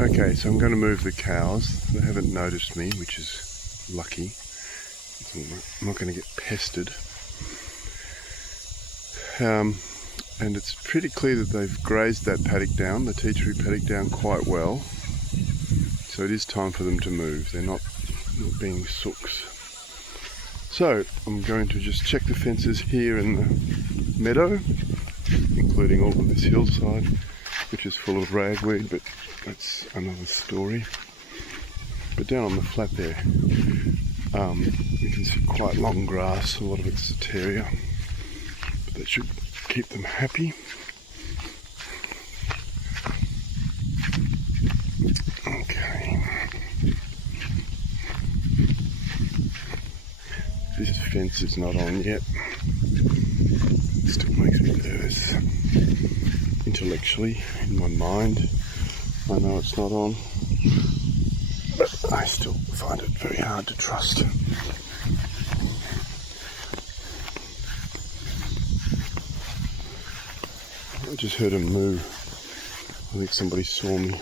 Okay, so I'm going to move the cows. They haven't noticed me, which is lucky. I'm not going to get pestered. And it's pretty clear that they've grazed that paddock down, the tea tree paddock down quite well. So it is time for them to move. They're not being sooks. So I'm going to just check the fences here in the meadow, including all of this hillside, which is full of ragweed, but that's another story. But down on the flat there, you can see quite long grass, a lot of it's Soteria, but that should keep them happy. Okay. This fence is not on yet. It still makes me nervous. Intellectually, in my mind, I know it's not on, but I still find it very hard to trust. I just heard him moo. I think somebody saw me.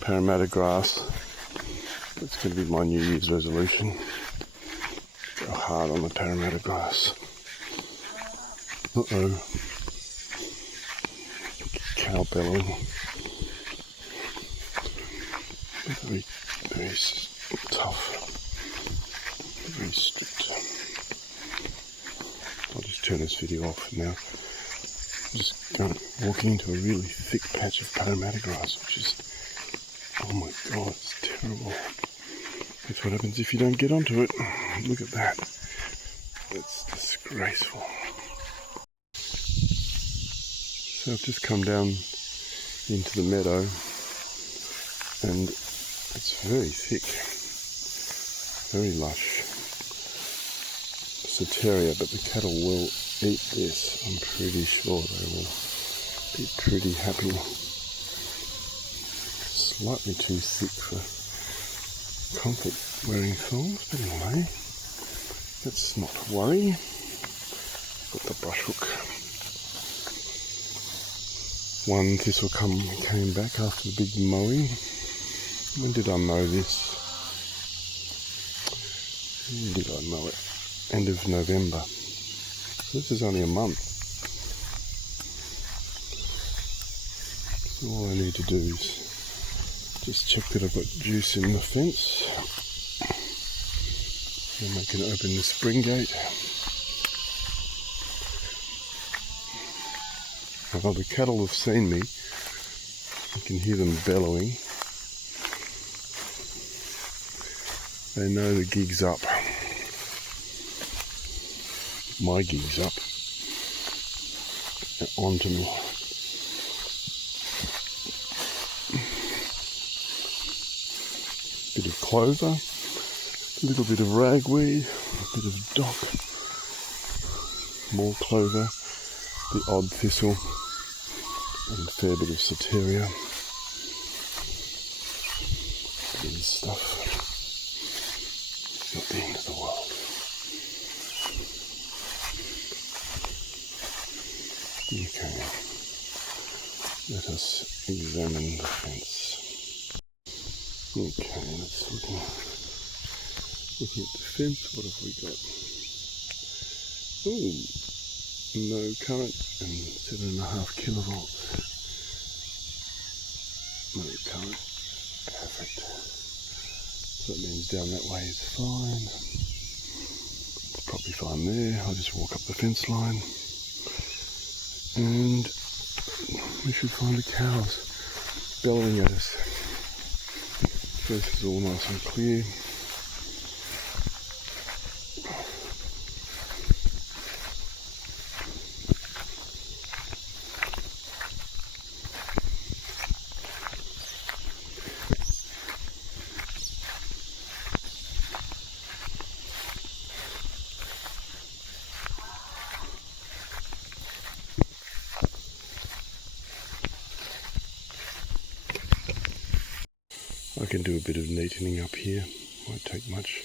Parramatta grass. That's going to be my New Year's resolution. Go hard on the Parramatta grass. Uh-oh. Cow bellowing. Very, very tough. Very strict. I'll just turn this video off now. I'm just walking into a really thick patch of Parramatta grass, which is, oh my god, it's terrible. That's what happens if you don't get onto it. Look at that. That's disgraceful. So I've just come down into the meadow and it's very thick, very lush. Soteria, but the cattle will eat this. I'm pretty sure they will be pretty happy. Slightly too thick for comfort wearing thongs, but anyway, let's not worry. Got the brush hook. One thistle came back after the big mowing. When did I mow this? When did I mow it? End of November. So this is only a month. So all I need to do is just check that I've got juice in the fence. And I can open the spring gate. Well, the cattle have seen me. You can hear them bellowing. They know the gig's up. My gig's up. They're onto me. Bit of clover, a little bit of ragweed, a bit of dock, more clover, the odd thistle, and a fair bit of Soteria. Good stuff. It's not the end of the world. Okay, let us examine the fence. Okay, let's looking at the fence. What have we got? Oh, no current and 7.5 kilovolts. No current. Perfect. So that means down that way is fine. It's probably fine there. I'll just walk up the fence line. And we should find the cows bellowing at us. This is all nice and clear. I can do a bit of neatening up here, won't take much,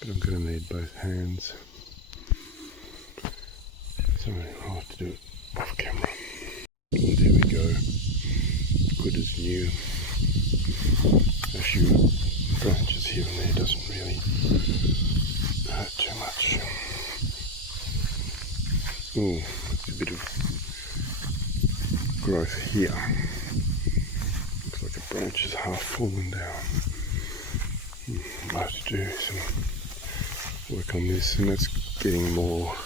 but I'm going to need both hands, so I'll have to do it off camera. And there we go, good as new. A few branches here and there doesn't really hurt too much. Oh, it's a bit of growth here. Looks like a branch is half fallen down. I'll have to do some work on this, and that's getting more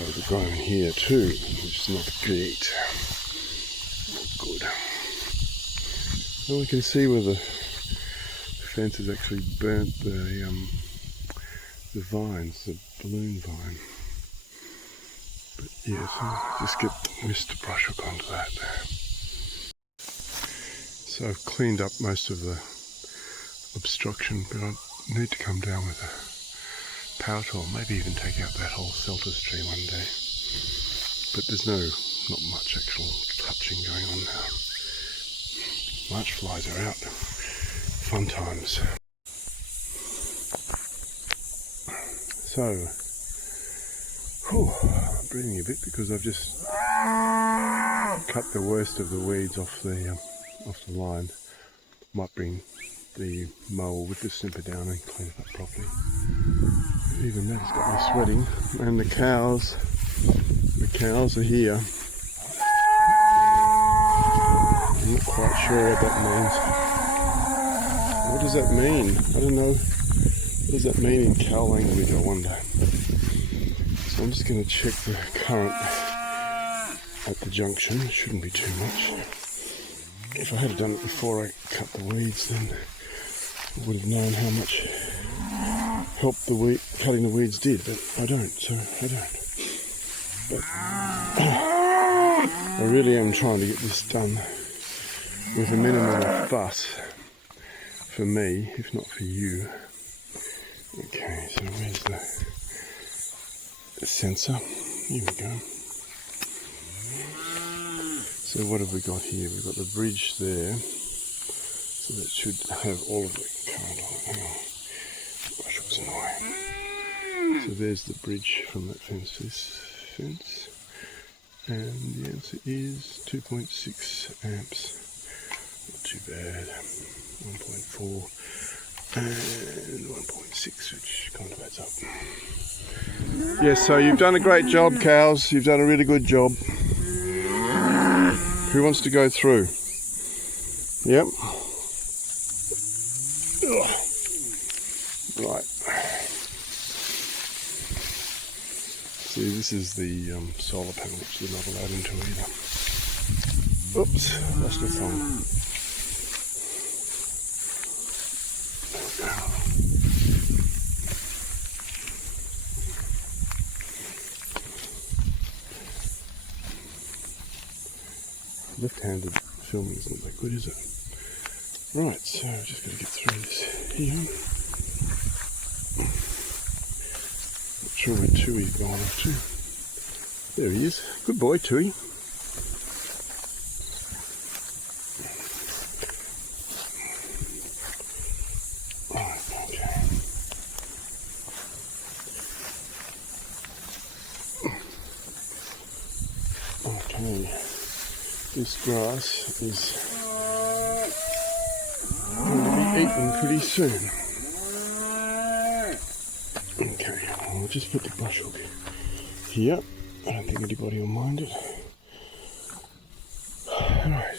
overgrown here too, which is not great. Not good. Well, we can see where the fence has actually burnt the vines, the balloon vine. But yeah, so just get Mr. Brush hook onto that. So I've cleaned up most of the obstruction, but I need to come down with a power tool, maybe even take out that whole celtus tree one day. But there's not much actual touching going on now. March flies are out. Fun times. So, I'm breathing a bit because I've just cut the worst of the weeds off the line. Might bring the mower with the snipper down and clean it up properly. Even that has got me sweating. And the cows are here. I'm not quite sure what that means. What does that mean? I don't know. What does that mean in cow language, I wonder? So I'm just going to check the current at the junction. It shouldn't be too much. If I had done it before I cut the weeds, then I would have known how much help cutting the weeds did, but I don't, so I don't. But I really am trying to get this done with a minimum of fuss for me, if not for you. Okay, so where's the sensor? Here we go. So what have we got here? We've got the bridge there. So that should have all of the current on it. Hang on. Brush hook's in the way. So there's the bridge from that fence to this fence. And the answer is 2.6 amps. Not too bad. 1.4 and 1.6, which kind of adds up. Yes, so you've done a great job, cows. You've done a really good job. Who wants to go through? Yep. Ugh. Right. See, this is the solar panel, which they're not allowed into either. Oops, lost the thumb. Left-handed filming isn't that good, is it? Right, so I've just got to get through this here. Not sure where Tui's gone off to. There he is. Good boy, Tui. Right, okay. Okay. This grass is going to be eaten pretty soon. Okay, I'll just put the brush hook here. I don't think anybody will mind it. Alright.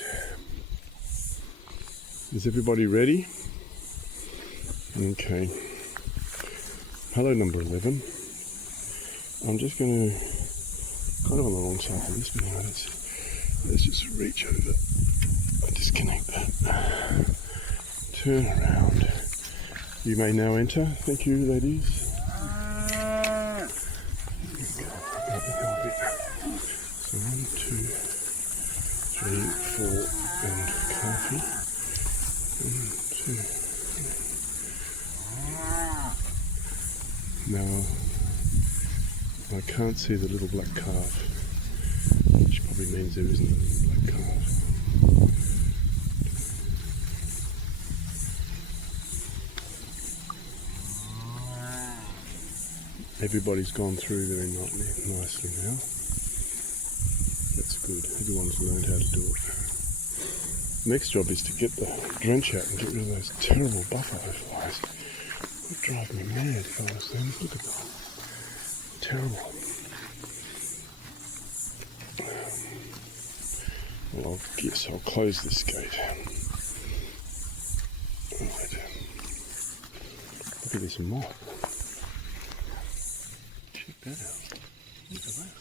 Is everybody ready? Okay. Hello, number 11. I'm just going to, kind of on the wrong side of this, but anyway, let's just reach over and disconnect that. Turn around. You may now enter. Thank you, ladies. So 1, 2, 3, 4, and coffee. 1, 2. Now, I can't see the little black calf, which probably means there isn't a little black calf. Everybody's gone through very nicely now. That's good. Everyone's learned how to do it. Next job is to get the drench out and get rid of those terrible buffalo flies. It would drive me mad if I was them. Look at them. Terrible. Well, I'll close this gate. Right. Look at this moth. Check that out. Look at that.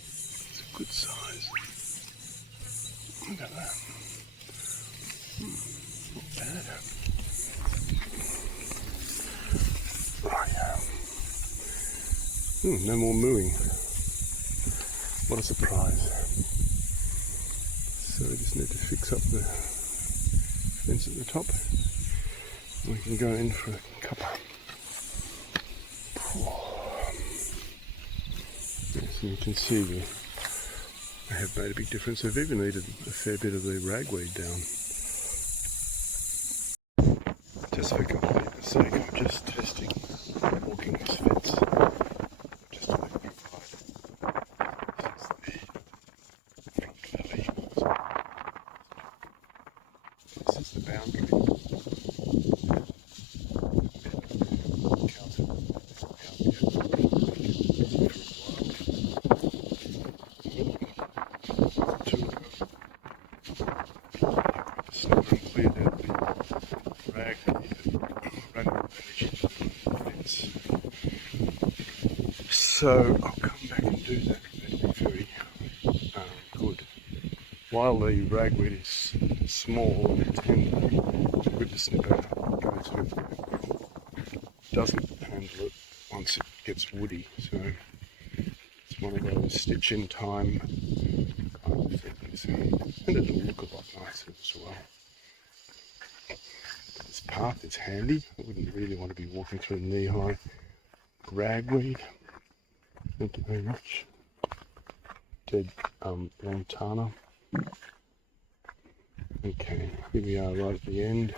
It's a good size. Look at that. Not bad. Right. No more mooing. What a surprise. So we just need to fix up the fence at the top. And we can go in for a cuppa. Yes, and you can see they have made a big difference. They've even needed a fair bit of the ragweed down. Just for completeness sake, I'm just testing walking this fence. Just to provide front valley. This is the boundary. So I'll come back and do that. That'll be very good. While the ragweed is small and tender, the whippersnipper doesn't handle it once it gets woody. So it's one of those stitch in time kind of things. And it'll look a lot nicer as well. This path is handy. I wouldn't really want to be walking through knee-high ragweed. Thank you very much. Dead lantana. Okay, here we are right at the end.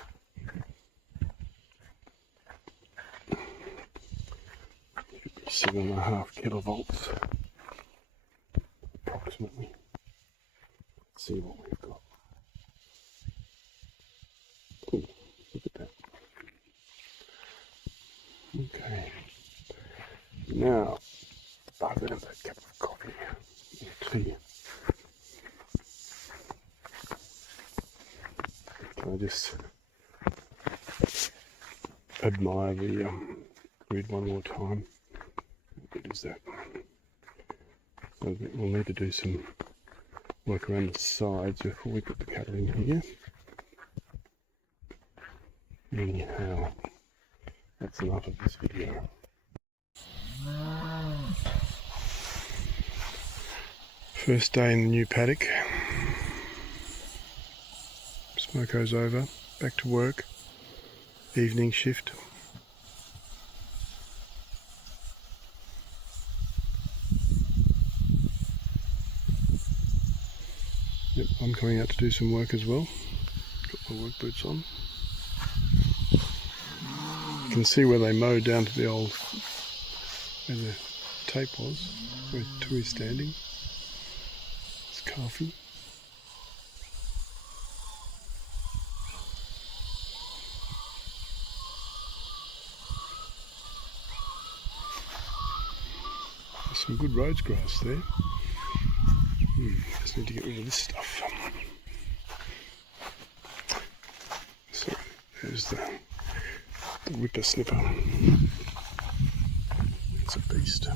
Should be 7.5 kilovolts approximately. Let's see what we've got. Ooh, look at that. Okay. Now I've got a cup of coffee or tea. Can I just admire the grid one more time? How good is that? So we'll need to do some work around the sides before we put the cattle in here. Anyhow, that's enough of this video. First day in the new paddock. Smoko's over, back to work, evening shift. Yep, I'm coming out to do some work as well. Got my work boots on. You can see where they mowed down to the old, where the tape was, where Tui's standing. It's coffee. There's some good roads grass there. Just need to get rid of this stuff. So there's the whippersnipper. It's a beast.